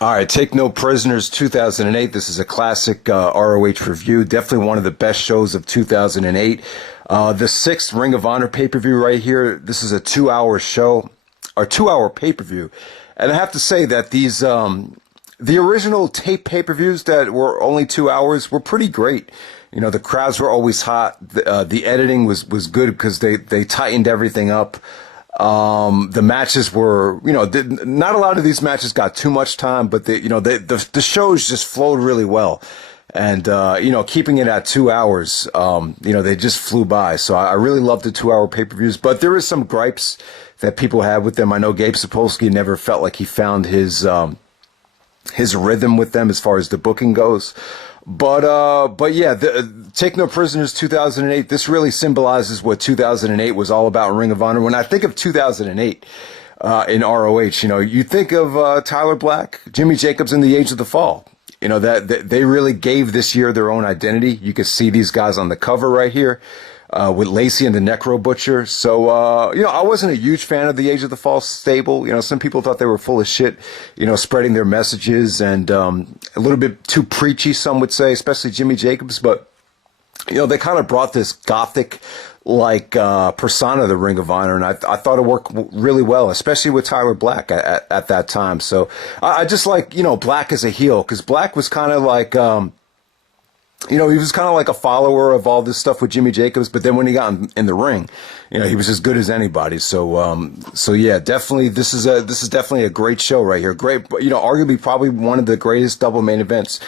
All right, Take No Prisoners 2008. This is a classic ROH review. Definitely one of the best shows of 2008. The sixth Ring of Honor pay-per-view right here. This is a 2-hour show, or 2-hour pay-per-view. And I have to say that these, the original tape pay-per-views that were only 2 hours were pretty great. You know, the crowds were always hot. The editing was good because they tightened everything up. The matches were, not a lot of these matches got too much time, but the shows just flowed really well. And, keeping it at 2 hours, they just flew by. So I really loved the 2-hour pay-per-views, but there is some gripes that people had with them. I know Gabe Sapolsky never felt like he found his rhythm with them as far as the booking goes. But yeah, Take No Prisoners 2008, this really symbolizes what 2008 was all about in Ring of Honor. When I think of 2008 in ROH, you think of Tyler Black, Jimmy Jacobs, and the Age of the Fall. That they really gave this year their own identity. You can see these guys on the cover right here. With Lacey and the Necro Butcher. So, I wasn't a huge fan of the Age of the Fall stable. Some people thought they were full of shit, spreading their messages and a little bit too preachy, some would say, especially Jimmy Jacobs. But, they kind of brought this gothic persona to the Ring of Honor, and I thought it worked really well, especially with Tyler Black at that time. So I just like, Black as a heel, because Black was kind of like, he was kind of like a follower of all this stuff with Jimmy Jacobs, but then when he got in the ring, he was as good as anybody. So yeah, definitely, this is definitely a great show right here. Great, arguably probably one of the greatest double main events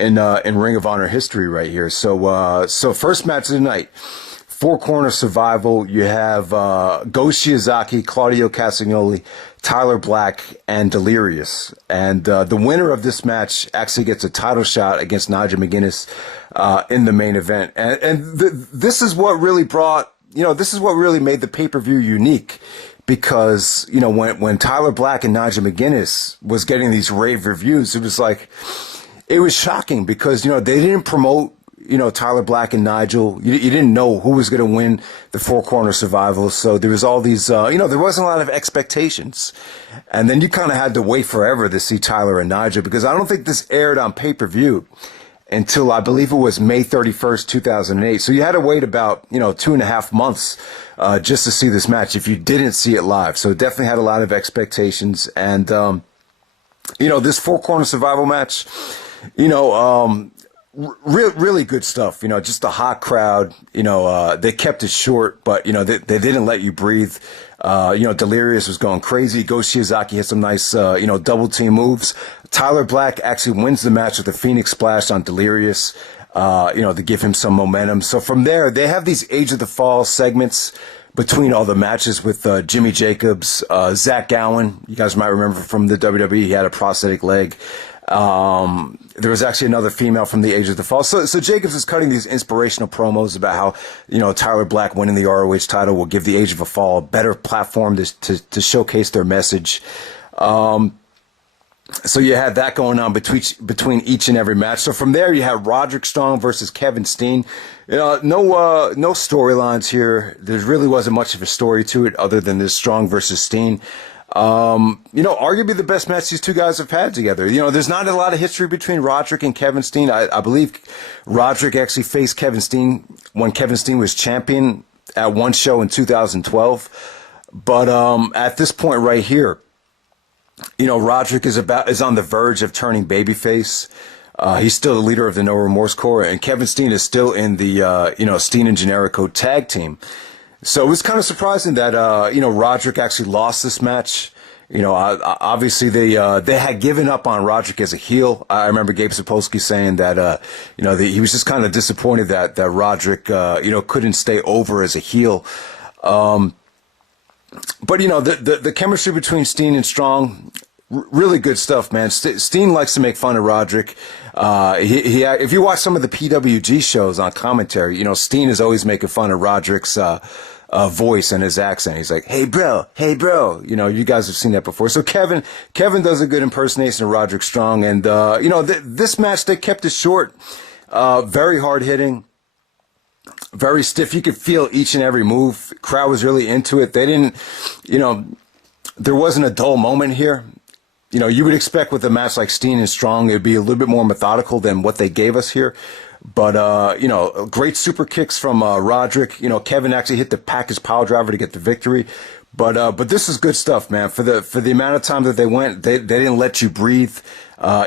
in Ring of Honor history right here. So first match of the night, 4-corner survival. You have Go Shiozaki, Claudio Castagnoli, Tyler Black, and Delirious. And the winner of this match actually gets a title shot against Nigel McGuinness in the main event. And this is what really brought, this is what really made the pay-per-view unique. Because, when Tyler Black and Nigel McGuinness was getting these rave reviews, it was shocking because, they didn't promote Tyler Black and Nigel. You didn't know who was going to win the 4-corner survival. So there was all these, there wasn't a lot of expectations. And then you kind of had to wait forever to see Tyler and Nigel, because I don't think this aired on pay-per-view until I believe it was May 31st, 2008. So you had to wait about, 2.5 months, just to see this match if you didn't see it live. So it definitely had a lot of expectations. And, this 4-corner survival match, really good stuff, just a hot crowd, they kept it short, but, they didn't let you breathe. Delirious was going crazy. Go Shiozaki had some nice, double team moves. Tyler Black actually wins the match with a Phoenix Splash on Delirious, to give him some momentum. So from there, they have these Age of the Fall segments between all the matches with Jimmy Jacobs, Zach Gowen. You guys might remember from the WWE, he had a prosthetic leg. There was actually another female from the Age of the Fall. So Jacobs is cutting these inspirational promos about how, Tyler Black winning the ROH title will give the Age of the Fall a better platform to showcase their message. So you had that going on between each and every match. So from there, you had Roderick Strong versus Kevin Steen. No storylines here. There really wasn't much of a story to it other than this Strong versus Steen. Arguably the best match these two guys have had together. There's not a lot of history between Roderick and Kevin Steen. I believe Roderick actually faced Kevin Steen when Kevin Steen was champion at one show in 2012. But at this point right here, Roderick is on the verge of turning babyface. He's still the leader of the No Remorse Corps, and Kevin Steen is still in the Steen and Generico tag team. So it was kind of surprising that, Roderick actually lost this match. Obviously they had given up on Roderick as a heel. I remember Gabe Sapolsky saying that, he was just kind of disappointed that Roderick, couldn't stay over as a heel. But, the chemistry between Steen and Strong, really good stuff, man. Steen likes to make fun of Roderick. If you watch some of the PWG shows on commentary, Steen is always making fun of Roderick's voice and his accent. He's like, hey bro. You guys have seen that before. So Kevin does a good impersonation of Roderick Strong, and this match, they kept it short, very hard hitting, very stiff. You could feel each and every move. Crowd was really into it. They didn't, there wasn't a dull moment here. you know, you would expect with a match like Steen and Strong, it'd be a little bit more methodical than what they gave us here. But, you know, great super kicks from Roderick. You know, Kevin actually hit the package pile driver to get the victory. But this is good stuff, man. For the amount of time that they went, they didn't let you breathe.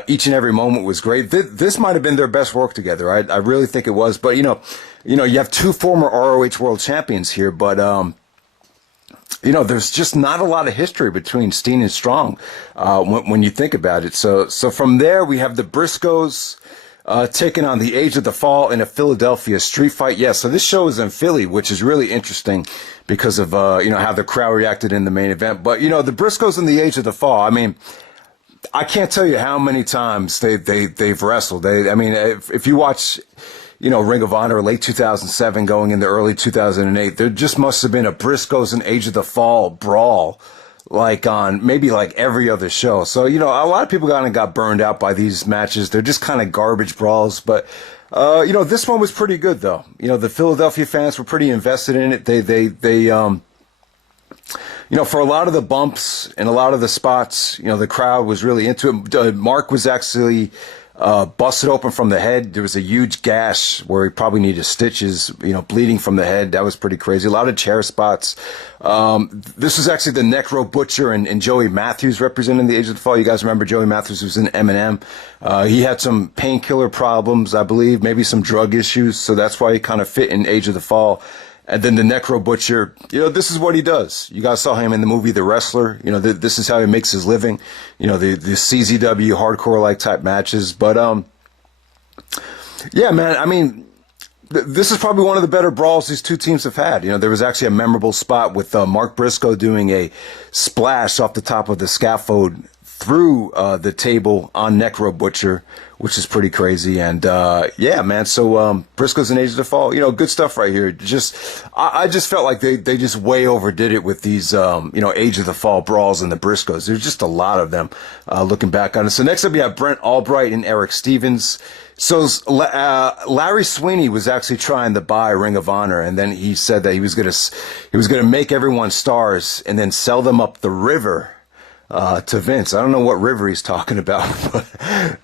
Each and every moment was great. This might have been their best work together. I really think it was. But, you have two former ROH world champions here, but, there's just not a lot of history between Steen and Strong when you think about it. So from there, we have the Briscoes taking on the Age of the Fall in a Philadelphia street fight. Yeah, so this show is in Philly, which is really interesting because of how the crowd reacted in the main event. But the Briscoes and the Age of the Fall. I mean, I can't tell you how many times they've wrestled. If you watch, Ring of Honor, late 2007 going into early 2008, there just must have been a Briscoes and Age of the Fall brawl, like on maybe like every other show. So, a lot of people kind of got burned out by these matches. They're just kind of garbage brawls. But, this one was pretty good, though. The Philadelphia fans were pretty invested in it. They for a lot of the bumps and a lot of the spots, the crowd was really into it. Mark was actually busted open from the head. There was a huge gash where he probably needed stitches, bleeding from the head. That was pretty crazy. A lot of chair spots. This was actually the Necro Butcher and Joey Matthews representing the Age of the Fall. You guys remember Joey Matthews was in Eminem. He had some painkiller problems, I believe, maybe some drug issues. So that's why he kind of fit in Age of the Fall. And then the Necro Butcher, this is what he does. You guys saw him in the movie The Wrestler. This is how he makes his living. The CZW hardcore-like type matches. But, yeah, man, I mean, this is probably one of the better brawls these two teams have had. There was actually a memorable spot with Mark Briscoe doing a splash off the top of the scaffold through the table on Necro Butcher, which is pretty crazy. And yeah, man, so Briscoes and Age of the Fall, good stuff right here. I just felt like they just way overdid it with these Age of the Fall brawls and the Briscoes. There's just a lot of them looking back on it. So next up, you have Brent, Albright, and Erick Stevens. So Larry Sweeney was actually trying to buy Ring of Honor, and then he said that he was gonna make everyone stars and then sell them up the river to Vince. I don't know what river he's talking about,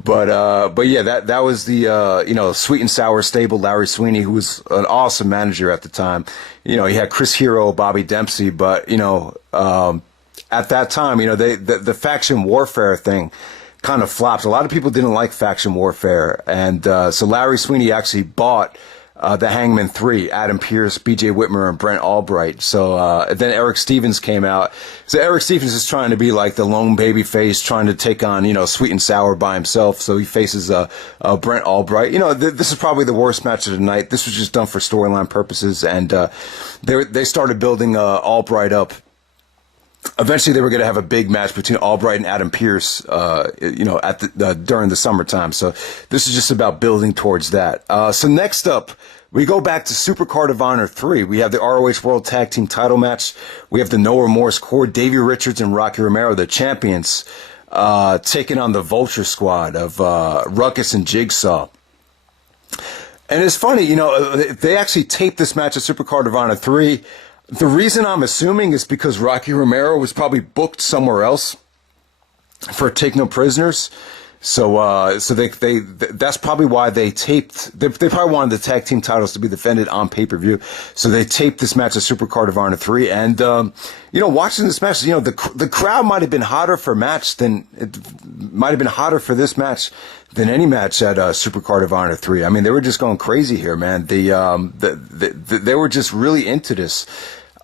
but yeah, that was the Sweet and Sour stable. Larry Sweeney, who was an awesome manager at the time. He had Chris Hero, Bobby Dempsey, but at that time, the faction warfare thing kind of flopped. A lot of people didn't like faction warfare, and so Larry Sweeney actually bought the Hangman 3, Adam Pearce, BJ Whitmer, and Brent Albright. So then Erick Stevens came out. So Erick Stevens is trying to be like the lone baby face, trying to take on, Sweet and Sour by himself. So he faces Brent Albright. This is probably the worst match of the night. This was just done for storyline purposes, and they started building Albright up. Eventually, they were going to have a big match between Albright and Adam Pearce, during the summertime. So this is just about building towards that. So next up, we go back to Supercard of Honor 3. We have the ROH World Tag Team title match. We have the No Remorse Core, Davey Richards and Rocky Romero, the champions, taking on the Vulture Squad of Ruckus and Jigsaw. And it's funny, they actually taped this match at Supercard of Honor 3. The reason I'm assuming is because Rocky Romero was probably booked somewhere else for Take No Prisoners. So they that's probably why they taped. They probably wanted the tag team titles to be defended on pay-per-view. So they taped this match at Supercard of Honor 3. And, watching this match, the crowd might have been hotter for this match than any match at Supercard of Honor 3. I mean, they were just going crazy here, man. They were just really into this.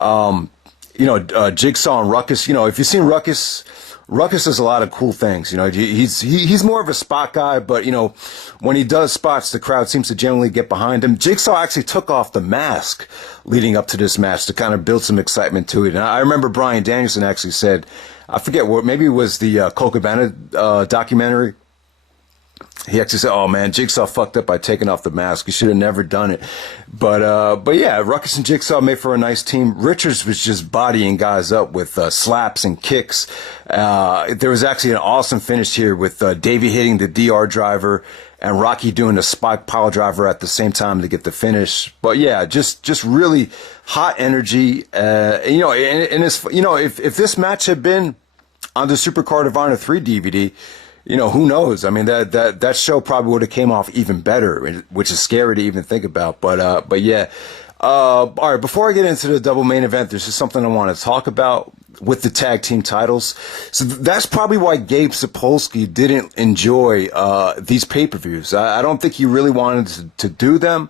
Jigsaw and Ruckus, if you've seen Ruckus does a lot of cool things. He's more of a spot guy, but, when he does spots, the crowd seems to generally get behind him. Jigsaw actually took off the mask leading up to this match to kind of build some excitement to it. And I remember Bryan Danielson actually said, I forget what, maybe it was the Colt Cabana documentary. He actually said, "Oh man, Jigsaw fucked up by taking off the mask. He should have never done it." But yeah, Ruckus and Jigsaw made for a nice team. Richards was just bodying guys up with slaps and kicks. There was actually an awesome finish here with Davey hitting the DR driver and Rocky doing a spike pile driver at the same time to get the finish. But yeah, just really hot energy. And it's if this match had been on the Supercard of Honor 3 DVD, who knows? I mean, that show probably would have came off even better, which is scary to even think about. But yeah. All right, before I get into the double main event, there's just something I want to talk about with the tag team titles. So that's probably why Gabe Sapolsky didn't enjoy these pay-per-views. I don't think he really wanted to do them.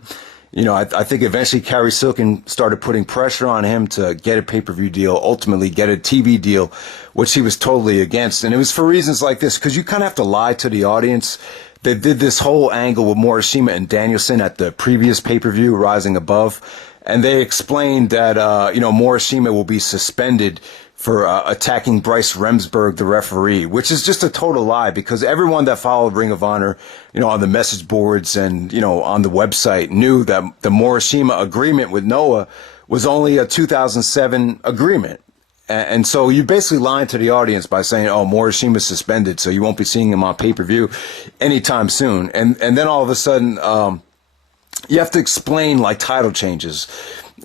I think eventually Kerry Silken started putting pressure on him to get a pay-per-view deal, ultimately get a TV deal, which he was totally against. And it was for reasons like this, because you kind of have to lie to the audience. They did this whole angle with Morishima and Danielson at the previous pay-per-view, Rising Above. And they explained that, Morishima will be suspended for attacking Bryce Remsburg, the referee, which is just a total lie, because everyone that followed Ring of Honor, on the message boards and, on the website knew that the Morishima agreement with Noah was only a 2007 agreement. And so you basically lying to the audience by saying, oh, Morishima's suspended, so you won't be seeing him on pay-per-view anytime soon. And then all of a sudden, you have to explain like title changes.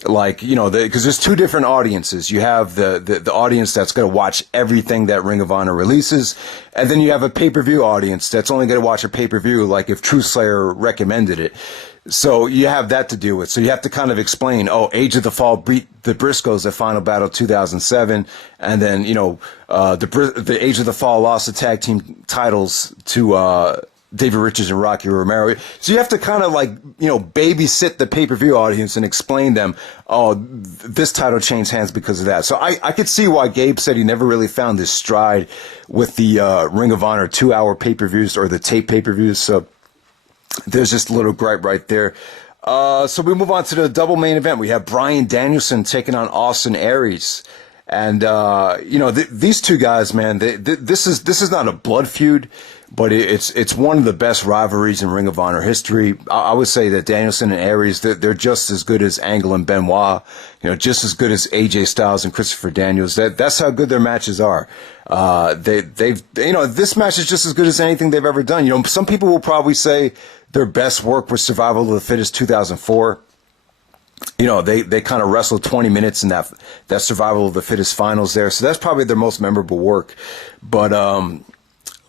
Like, because there's two different audiences. You have the audience that's going to watch everything that Ring of Honor releases. And then you have a pay-per-view audience that's only going to watch a pay-per-view, like if Truth Slayer recommended it. So you have that to deal with. So you have to kind of explain, Age of the Fall beat the Briscoes at Final Battle 2007. And then, the Age of the Fall lost the tag team titles to, David Richards and Rocky Romero. So you have to kind of babysit the pay-per-view audience and explain them, this title changed hands because of that. So I could see why Gabe said he never really found his stride with the Ring of Honor 2-hour pay-per-views or the tape pay-per-views. So there's just a little gripe right there. So we move on to the double main event. We have Bryan Danielson taking on Austin Aries. And, these two guys, man, this is not a blood feud, but it's one of the best rivalries in Ring of Honor history. I would say that Danielson and Aries, they're just as good as Angle and Benoit, just as good as AJ Styles and Christopher Daniels. That's how good their matches are. This match is just as good as anything they've ever done. Some people will probably say their best work was Survival of the Fittest 2004. They kind of wrestled 20 minutes in that Survival of the Fittest finals there. So that's probably their most memorable work.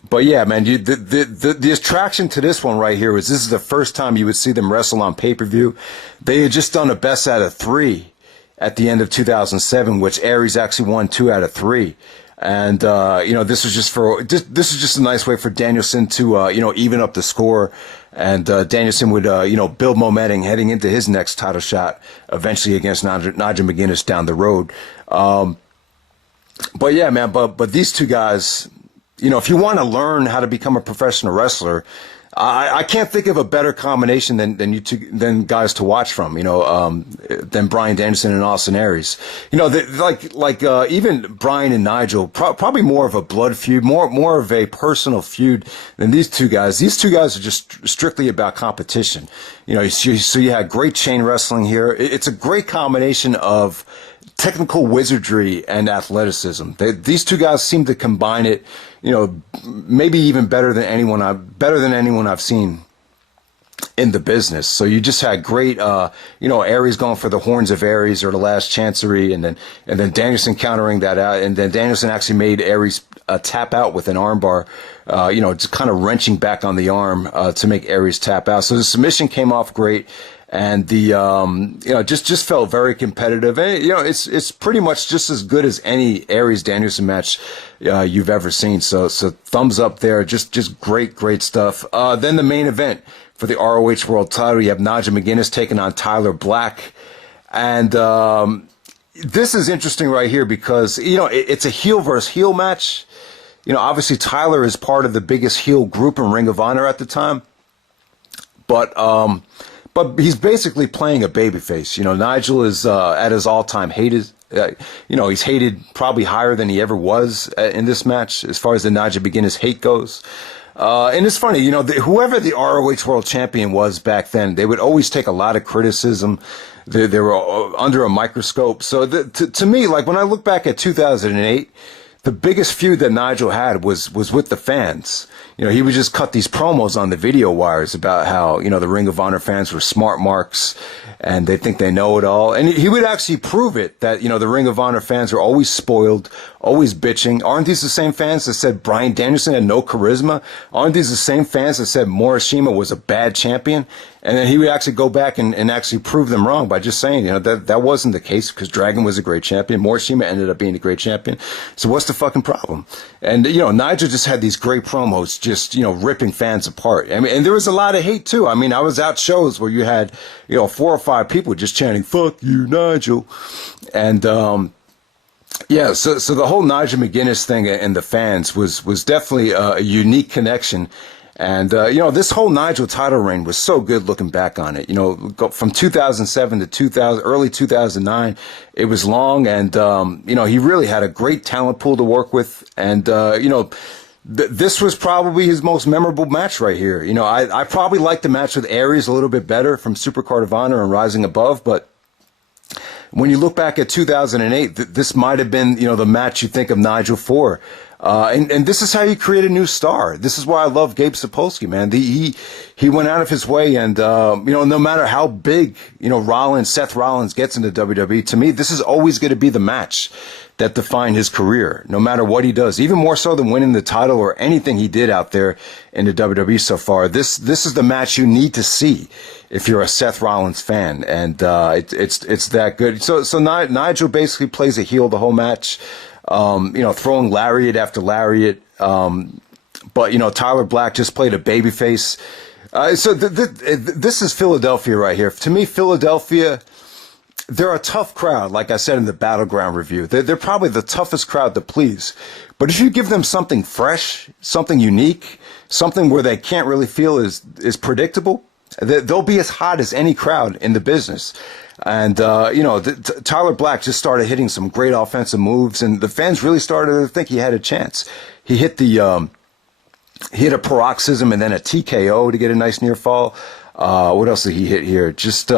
But yeah, man, the attraction to this one right here is this is the first time you would see them wrestle on pay-per-view. They had just done a best out of 3 at the end of 2007, which Aries actually won 2 out of 3. And, this was just a nice way for Danielson to, even up the score. And, Danielson would, build momentum heading into his next title shot eventually against Nigel McGuinness down the road. But yeah, man, but these two guys, if you want to learn how to become a professional wrestler, I can't think of a better combination than guys to watch from, than Bryan Danielson and Austin Aries. Even Bryan and Nigel, probably more of a blood feud, more of a personal feud than these two guys. These two guys are just strictly about competition. So you had great chain wrestling here. It's a great combination of technical wizardry and athleticism. These two guys seem to combine it, maybe even better than anyone I've seen in the business. So you just had great, Aries going for the horns of Aries or the last chancery, and then Danielson countering that out, and then Danielson actually made Aries tap out with an armbar, just kind of wrenching back on the arm to make Aries tap out. So the submission came off great. And just felt very competitive. And, it's pretty much just as good as any Aries Danielson match, you've ever seen. So thumbs up there. Just great stuff. Then the main event for the ROH World title, you have Nigel McGuinness taking on Tyler Black. And, this is interesting right here because, it's a heel versus heel match. Obviously Tyler is part of the biggest heel group in Ring of Honor at the time. But he's basically playing a babyface. Nigel is at his all-time hated. He's hated probably higher than he ever was in this match as far as the Nigel McGuinness hate goes. And it's funny, whoever the ROH World Champion was back then, they would always take a lot of criticism. They were under a microscope. So to me, like when I look back at 2008, the biggest feud that Nigel had was with the fans. You know, he would just cut these promos on the video wires about how, you know, the Ring of Honor fans were smart marks and they think they know it all. And he would actually prove it that, you know, the Ring of Honor fans are always spoiled, always bitching. Aren't these the same fans that said Bryan Danielson had no charisma? Aren't these the same fans that said Morishima was a bad champion? And then he would actually go back and actually prove them wrong by just saying, you know, that wasn't the case because Dragon was a great champion. Morishima ended up being a great champion. So what's the fucking problem? And, you know, Nigel just had these great promos just, you know, ripping fans apart. I mean, and there was a lot of hate too. I mean, I was at shows where you had, you know, 4 or 5 people just chanting, "Fuck you, Nigel." And, yeah, so the whole Nigel McGuinness thing and the fans was definitely a unique connection. And, you know, this whole Nigel title reign was so good looking back on it. You know, from 2007 to early 2009, it was long. And, you know, he really had a great talent pool to work with. And, you know, this was probably his most memorable match right here. You know, I probably liked the match with Aries a little bit better from Supercard of Honor and Rising Above. But when you look back at 2008, this might have been, you know, the match you think of Nigel for. And this is how you create a new star. This is why I love Gabe Sapolsky, man. He went out of his way, and you know, no matter how big, you know, Seth Rollins gets into WWE, to me, this is always going to be the match that defined his career, no matter what he does, even more so than winning the title or anything he did out there in the WWE so far. This is the match you need to see if you're a Seth Rollins fan, and it's that good. So Nigel basically plays a heel the whole match. You know, throwing lariat after lariat. But, you know, Tyler Black just played a babyface. So this is Philadelphia right here. To me, Philadelphia, they're a tough crowd, like I said in the Battleground review. They're probably the toughest crowd to please. But if you give them something fresh, something unique, something where they can't really feel is predictable, they'll be as hot as any crowd in the business. And, you know, Tyler Black just started hitting some great offensive moves, and the fans really started to think he had a chance. He hit he hit a paroxysm and then a TKO to get a nice near fall. What else did he hit here? Just,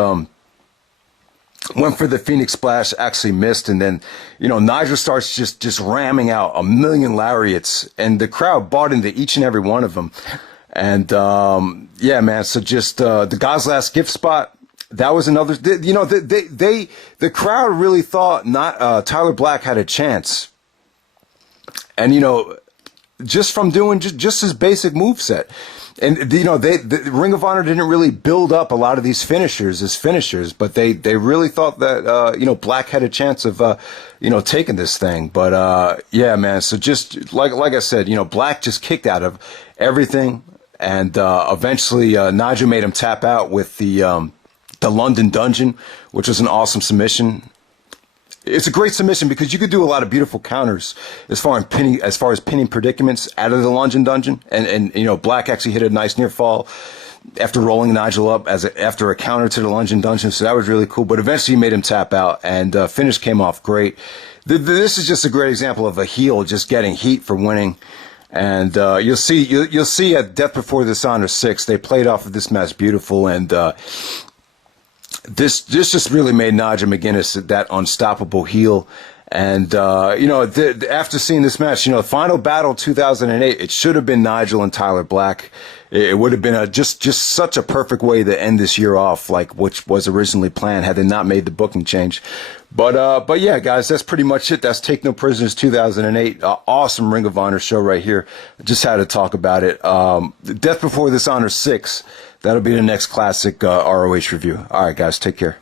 went for the Phoenix Splash, actually missed, and then, you know, Nigel starts just ramming out a million lariats, and the crowd bought into each and every one of them. And, yeah, man, so just, the God's Last Gift Spot, that was another, you know, the crowd really thought Tyler Black had a chance. And, you know, just from doing just his basic moveset. And, you know, the Ring of Honor didn't really build up a lot of these finishers as finishers, but they really thought that, you know, Black had a chance of, you know, taking this thing. But, yeah, man, so just like I said, you know, Black just kicked out of everything. And, eventually, Nigel made him tap out with the London Dungeon, which was an awesome submission. It's a great submission because you could do a lot of beautiful counters as far as pinning predicaments out of the London Dungeon. And you know, Black actually hit a nice near fall after rolling Nigel up after a counter to the London Dungeon. So that was really cool. But eventually he made him tap out, and finish came off great. This is just a great example of a heel just getting heat for winning. And you'll see at Death Before Dishonor 6, they played off of this match beautiful, and this just really made Nigel McGuinness that unstoppable heel. And, you know, after seeing this match, you know, Final Battle 2008, it should have been Nigel and Tyler Black. It would have been just such a perfect way to end this year off, like which was originally planned had they not made the booking change. But yeah, guys, that's pretty much it. That's Take No Prisoners 2008. Awesome Ring of Honor show right here. Just had to talk about it. Death Before Dishonor 6. That'll be the next classic ROH review. All right, guys, take care.